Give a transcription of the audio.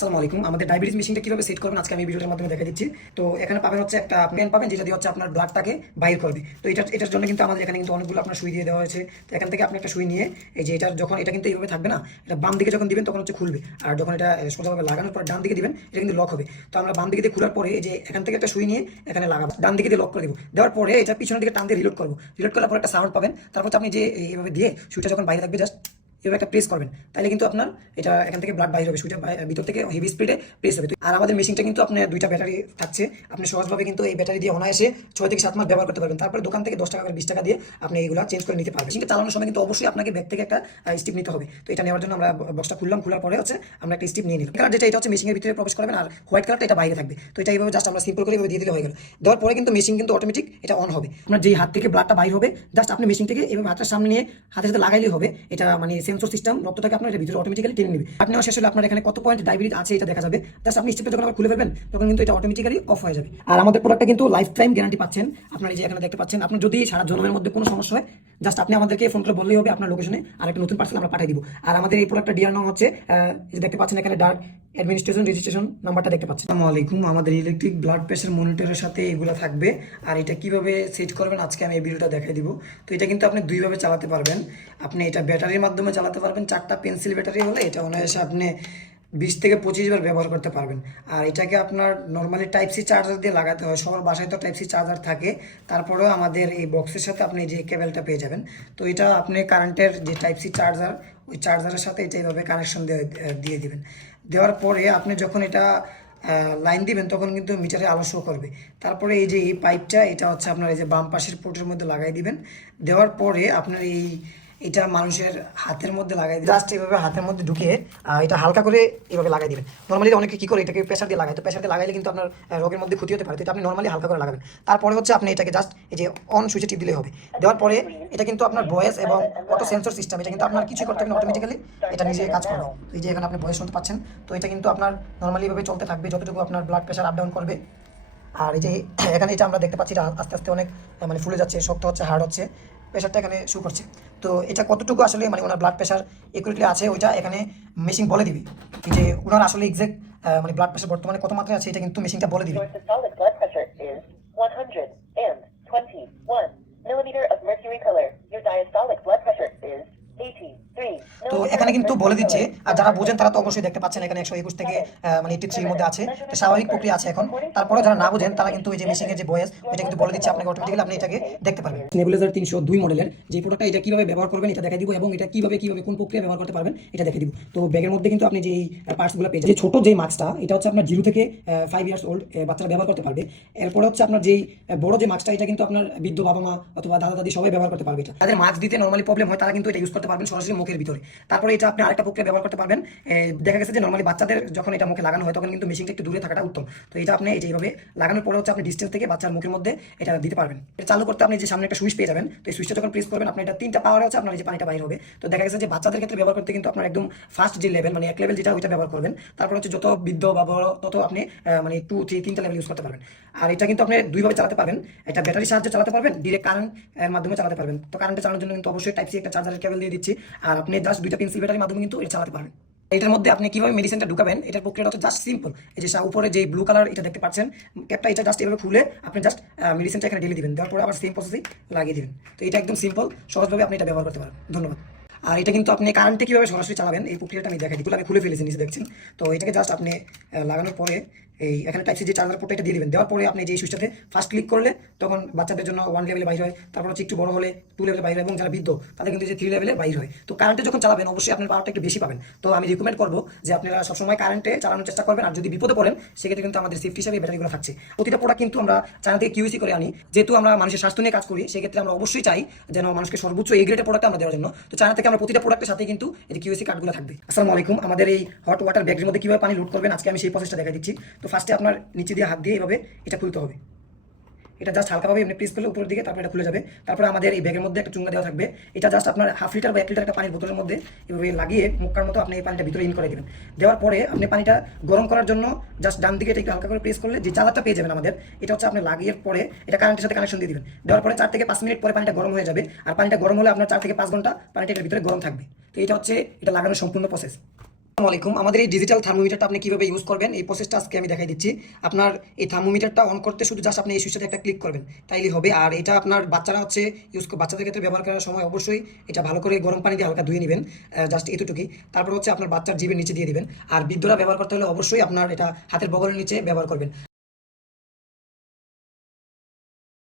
আসসালামু আলাইকুম। আমাদের ডায়াবেটিস মেশিনটা কিভাবে সেট করবেন আজকে আমি ভিডিওর মাধ্যমে দেখা দিচ্ছি। তো এখানে পাবেন হচ্ছে একটা পেন পাবেন যেটা দিয়ে হচ্ছে আপনার ব্লাডটাকে বাইর করবে। তো এটার জন্য কিন্তু আমাদের এখানে কিন্তু অনেকগুলো আপনার সুই দিয়ে দেওয়া হয়েছে। তো এখান থেকে আপনি একটা সুই নিয়ে এই যে এটার যখন এটা কিন্তু এইভাবে থাকবে না, এটা বাম দিকে যখন দিবেন তখন হচ্ছে খুলবে, আর যখন এটা সোজাভাবে লাগানোর পর ডান দিকে দিবেন এটা কিন্তু লক হবে। তো আমরা বাম দিকে দিয়ে খোলার পরে এই যে এখান থেকে একটা সুই নিয়ে এখানে লাগাবো, ডান দিকে দিয়ে লক করে দেবো। দেওয়ার পরে এটা পিছনের দিকে টান দিয়ে রিলোড করবো। রিলোড করার পর একটা সাউন্ড পাবেন। তারপর হচ্ছে আপনি যে এইভাবে দিয়ে সুইটা যখন বাইরে থাকবে জাস্ট এভাবে একটা প্রেস করবেন, তাহলে কিন্তু আপনার এটা এখান থেকে ব্লাড বাইর হবে, সুইটা ভিতর থেকে হেভি স্পিডে প্রেস হবে। আর আমাদের মেশিনটা কিন্তু আপনার দুইটা ব্যাটারি থাকছে। আপনি সহজভাবে কিন্তু এই ব্যাটারি দিয়ে অনায়াসে 6 থেকে 7 মাস ব্যবহার করতে পারবেন। তারপরে দোকান থেকে 10 টাকা করে 20 টাকা দিয়ে আপনি এইগুলো চেঞ্জ করে নিতে পারবেন। মেশিনটা চালানোর সময় কিন্তু অবশ্যই আপনাকে ব্যাগ থেকে একটা স্টিপ নিতে হবে। তো এটা নেওয়ার জন্য আমরা বক্সটা খুললাম, খোলার পরে হচ্ছে আমরা একটা স্টিপ নিয়ে নিলাম। কালার যেটা এটা হচ্ছে মেশিনের ভিতরে প্রবেশ করবেন, আর হোয়াইট কালারটা এটা বাইরে থাকবে। তো এটা এইভাবে জাস্ট আমরা সিম্পল করে এইভাবে দিয়ে দিলে হয়ে গেল। দেওয়ার পরে কিন্তু মেশিন কিন্তু অটোমেটিক এটা অন হবে। আপনার যেই হাত থেকে ব্লাডটা বাইর হবে জাস্ট আপনি মেশিন থেকে এভাবে হাতের সামনে নিয়ে হাতের সাথে লাগাইলেই হবে। এটা মানে সেন্সর সিস্টেম রক্তটাকে আপনার এটা ভিতরে অটোমেটিক্যালি টেনে নেবে। আপনি শেষ হলে আপনার এখানে কত পয়েন্ট ডায়াবেটিস আছে এটা দেখা যাবে। জাস্ট আপনি স্টিপটা যখন আবার খুলে ফেলবেন তখন কিন্তু এটা অটোমেটিক্যালি অফ হয়ে যাবে। আর আমাদের প্রোডাক্টটা কিন্তু লাইফ টাইম গ্যারান্টি পাচ্ছেন। আপনারা এই যে এখানে দেখতে পাচ্ছেন, আপনার যদি সারা জন্মের মধ্যে কোনো সমস্যা হয় জাস্ট আপনি আমাদেরকে ফোন করে বললেই হবে, আপনার লোকেশনে আর একটা নতুন পার্সেল আমরা পাঠিয়ে দিব। আর আমাদের এই প্রোডাক্টটা ডিআর নাম হচ্ছে এই যে দেখতে পাচ্ছেন এখানে ডার্ক অ্যাডমিনিস্ট্রেশন রেজিস্ট্রেশন নাম্বারটা দেখতে পাচ্ছেন। আসসালামু আলাইকুম। আমাদের ইলেকট্রিক ব্লাড প্রেশার মনিটরের সাথে এগুলো থাকবে। আর এটা কিভাবে সেট করবেন আজকে আমি এই ভিডিওটা দেখাই দিব। তো এটা কিন্তু আপনি দুইভাবে চালাতে পারবেন। আপনি এটা ব্যাটারির মাধ্যমে চালাতে পারবেন, 4টা পেন্সিল ব্যাটারি হলে এটা অনায়াসে আপনি 20 থেকে 25 বার ব্যবহার করতে পারবেন। আর এটাকে আপনার নর্মালি টাইপ সি চার্জার দিয়ে লাগাতে হয়। সবার বাসায় তো টাইপ সি চার্জার থাকে, তারপরেও আমাদের এই বক্সের সাথে আপনি যে কেবেলটা পেয়ে যাবেন। তো এটা আপনি কারেন্টের যে টাইপ সি চার্জার, ওই চার্জারের সাথে এটা এইভাবে কানেকশন দিয়ে দিবেন। দেওয়ার পরে আপনি যখন এটা লাইন দিবেন তখন কিন্তু মিটারে আলো শো করবে। তারপরে এই যে এই পাইপটা এটা হচ্ছে আপনার এই যে বাম পাশের পোর্টের মধ্যে লাগাই দিবেন। দেওয়ার পরে আপনার এটা মানুষের হাতের মধ্যে লাগাই দিবেন, জাস্ট এইভাবে হাতের মধ্যে ঢুকিয়ে এটা হালকা করে এইভাবে লাগাই দিবেন। নর্মালি অনেকে কি করে এটাকে প্রেসার দিয়ে লাগায়, তো প্রেসার দিয়ে লাগাইলে কিন্তু আপনার রোগের মধ্যে ক্ষতি হতে পারে। তো এটা আপনি নর্মালি হালকা করে লাগাবেন। তারপরে হচ্ছে আপনি এটাকে জাস্ট এই যে অন সুইচে টিপ দিলেই হবে। দেওয়ার পরে এটা কিন্তু আপনার ভয়েস এবং অটো সেন্সর সিস্টেম, এটা কিন্তু আপনার কিছু করতে হবে না, অটোমেটিক্যালি এটা নিজে কাজ করবে। তো এই যে এখানে আপনি ভয়েস শুনতে পাচ্ছেন। তো এটা কিন্তু আপনার নর্মালি ভাবে চলতে থাকবে যতটুকু আপনার ব্লাড প্রেশার আপ ডাউন করবে। আর এই যে এখানে এটা আমরা দেখতে পাচ্ছি এটা আস্তে আস্তে অনেক মানে ফুলে যাচ্ছে, শক্ত হচ্ছে, হার্ড হচ্ছে, প্রেশারটা এখানে শু করছে। তো এটা কতটুকু আসলে মানে ওনার ব্লাড প্রেশার একুরেটলি আছে ওইটা এখানে মেশিন বলে দিবে। এই যে ওনার আসলে এক্সাক্ট মানে ব্লাড প্রেশার বর্তমানে কত মাত্রায় আছে এটা কিন্তু মেশিনটা বলে দিবে। Your systolic blood pressure is 121 millimeter of mercury color. Your diastolic blood pressure is 83 তো এখানে কিন্তু বলে দিচ্ছে, আর যারা বোঝেন তারা তো অবশ্যই দেখতে পাচ্ছেন এখানে 121 থেকে মানে 83 এর মধ্যে আছে। তো স্বাভাবিক প্রক্রিয়া আছে এখন। তারপরে যারা না বোঝেন তারা কিন্তু এই যে মেশিনের যে ভয়েস ওইটা কিন্তু বলে দিচ্ছে আপনাকে অটোমেটিক্যালি, আপনি এটাকে দেখতে পারবেন। নেবুলাইজার 302 মডেলের যে প্রোডাক্টটা, এটা কিভাবে ব্যবহার করবেন এটা দেখাই দিব, এবং এটা কিভাবে কোন প্রক্রিয়া ব্যবহার করতে পারবেন এটা দেখাই দিব। তো ব্যাগের মধ্যে কিন্তু আপনি যে এই পার্টসগুলো পেয়ে যাবেন। যে ছোট যে মাস্কটা এটা হচ্ছে আপনার 0 থেকে 5 ইয়ার্স ওল্ড বাচ্চারা ব্যবহার করতে পারবে। এরপরে হচ্ছে আপনার যেই বড় যে মাস্কটা এটা কিন্তু আপনার বৃদ্ধ বাবা মা অথবা দাদা দাদি সবাই ব্যবহার করতে পারবে। এটা তাদের মাস্ক দিতে নরমালি প্রবলেম হয়, তারা কিন্তু এটা ইউজ করতে পারবেন সরাসরি মুখের ভিতরে। তারপরে এটা আপনি আরেকটা প্রক্রিয়া ব্যবহার করতে পারবেন। দেখা গেছে যে নরমালি বাচ্চাদের যখন এটা মুখে লাগানো হয় তখন কিন্তু মেশিনটা একটু দূরে থাকাটা উত্তম। তো এটা আপনি এইভাবে লাগানোর পরে হচ্ছে আপনি ডিস্টেন্স থেকে বাচ্চার মুখের মধ্যে এটা দিতে পারবেন। এটা চালু করতে আপনি যে সামনে একটা সুইচ পেয়ে যাবেন। তো এই সুইচটা যখন প্রেস করবেন আপনি এটা 3টা পাওয়ার আছে, আপনার এই যে পানিটা বাইরে হবে। তো দেখা গেছে যে বাচ্চাদের ক্ষেত্রে ব্যবহার করতে কিন্তু আপনার একদম ফার্স্ট যে লেভেল মানে 1 লেভেল যেটা ওইটা ব্যবহার করবেন। তারপর হচ্ছে যত বৃদ্ধ বা বড় তত আপনি মানে 2 3 3টা লেভেল ইউজ করতে পারবেন। আর এটা কিন্তু আপনি দুইভাবে চালাতে পারবেন। এটা ব্যাটারির সাহায্যে চালাতে পারবেন, ডিরেক্ট কারেন্ট এর মাধ্যমে চালাতে পারবেন। তো কারেন্টে চালানোর জন্য কিন্তু অবশ্যই টাইপ সি একটা চার্জারের কেবল দিয়ে দিচ্ছি। আর আপনি জাস্ট 2টা পেন্সিল ব্যাটারির মাধ্যমে কিন্তু এটা চালাতে পারবেন। এটার মধ্যে আপনি কিভাবে মেডিসিনটা ঢুকাবেন এটার প্রক্রিয়াটা হচ্ছে জাস্ট সিম্পল। এই যে উপরে যে ব্লু কালার এটা দেখতে পাচ্ছেন ক্যাপটা, এটা জাস্ট এভাবে খুলে আপনি জাস্ট মেডিসিনটা এখানে ঢেলে দিবেন। দেওয়ার পরে আবার সেম প্রসেসই লাগিয়ে দিবেন। তো এটা একদম সিম্পল, সহজভাবে আপনি এটা ব্যবহার করতে পারেন। ধন্যবাদ। আর এটা কিন্তু আপনি কারেন্টে কীভাবে সরাসরি চালাবেন এই প্রক্রিয়াটা আমি দেখাই, যেগুলো আমি খুলে ফেলেছি নিচে দেখছেন। তো এটাকে জাস্ট আপনি লাগানোর পরে এই এখানে টাইপ সি যে চার্জার পোর্টটা এটা দিয়ে দিবেন। দেওয়ার পরে আপনি যে সুইচটাতে ফার্স্ট ক্লিক করলে তখন বাচ্চাদের জন্য 1 লেভেলে বাইর হয়, তারপর হচ্ছে একটু বড় হলে 2 লেভেলে বাইর হয়, এবং যারা বৃদ্ধ তাদের কিন্তু যে 3 লেভেলে বাইর হয়। তো কারেন্টে যখন চালাবেন অবশ্যই আপনার পাওয়ারটা একটু বেশি পাবেন। তো আমি রিকমেন্ড করবো যে আপনারা সবসময় কারেন্টে চালানোর চেষ্টা করবেন। আর যদি বিপদে পড়েন সেক্ষেত্রে কিন্তু আমাদের সেফটি হিসাবে ব্যাটারিগুলো থাকছে। প্রতিটা প্রোডাক্ট কিন্তু আমরা চায়না থেকে কিউসি করে আনি। যেহেতু আমরা মানুষের স্বাস্থ্য নিয়ে কাজ করি সেক্ষেত্রে আমরা অবশ্যই চাই যেন মানুষকে সর্বোচ্চ এই গ্রেডের প্রোডাক্ট আমরা দেওয়ার জন্য। তো চায়না থেকে আমরা প্রতিটা প্রোডাক্টের সাথে কিন্তু এই কিউসি কার্ডগুলো থাকবে। আসসালামু আলাইকুম। আমাদের এই হট ওয়াটার ব্যাগের মধ্যে কিভাবে পানি লোড করবেন আজকে আমি সেই প্রসেসটা দেখাই দিচ্ছি। তো ফার্স্টে আপনার নিচে দিয়ে হাত দিয়ে এইভাবে এটা খুলতে হবে। এটা জাস্ট হালকাভাবে এমনি প্রেস করলে উপরের দিকে, তারপরে এটা খুলে যাবে। তারপরে আমাদের এই ব্যাগের মধ্যে একটা চুঙ্গা দেওয়া থাকবে। এটা জাস্ট আপনার 1/2 লিটার বা 1 লিটার একটা পানির বোতলের মধ্যে এভাবে লাগিয়ে মুখটার মতো আপনি এই পানিটা ভিতরে ইন করে দেবেন। দেওয়ার পরে আপনি পানিটা গরম করার জন্য জাস্ট ডান দিকে এটা একটু হালকা করে প্রেস করলে যে চার্জারটা পেয়ে যাবেন আমাদের, এটা হচ্ছে আপনি লাগিয়ে পরে এটা কারেন্টের সাথে কানেকশন দিয়ে দিবেন। দেওয়ার পরে 4 থেকে 5 মিনিট পরে পানিটা গরম হয়ে যাবে। আর পানিটা গরম হলে আপনার 4 থেকে 5 ঘন্টা পানিটা এটার ভিতরে গরম থাকবে। তো এটা হচ্ছে এটা লাগানোর সম্পূর্ণ প্রসেস। আসসালামু আলাইকুম। আমাদের এই ডিজিটাল থার্মোমিটারটা আপনি কিভাবে ইউজ করবেন এই প্রসেসটা আজকে আমি দেখাই দিচ্ছি। আপনার এই থার্মোমিটারটা অন করতে শুধু জাস্ট আপনি এই সুইচটাতে একটা ক্লিক করবেন, তাইলেই হবে। আর এটা আপনার বাচ্চারা হচ্ছে বাচ্চাদের ক্ষেত্রে ব্যবহার করার সময় অবশ্যই এটা ভালো করে গরম পানি দিয়ে হালকা ধুয়ে নেবেন, জাস্ট এতটুকুই। তারপর হচ্ছে আপনার বাচ্চার জিভের নিচে দিয়ে দিবেন। আর বৃদ্ধরা ব্যবহার করতে হলে অবশ্যই আপনার এটা হাতের বগলের নিচে ব্যবহার করবেন।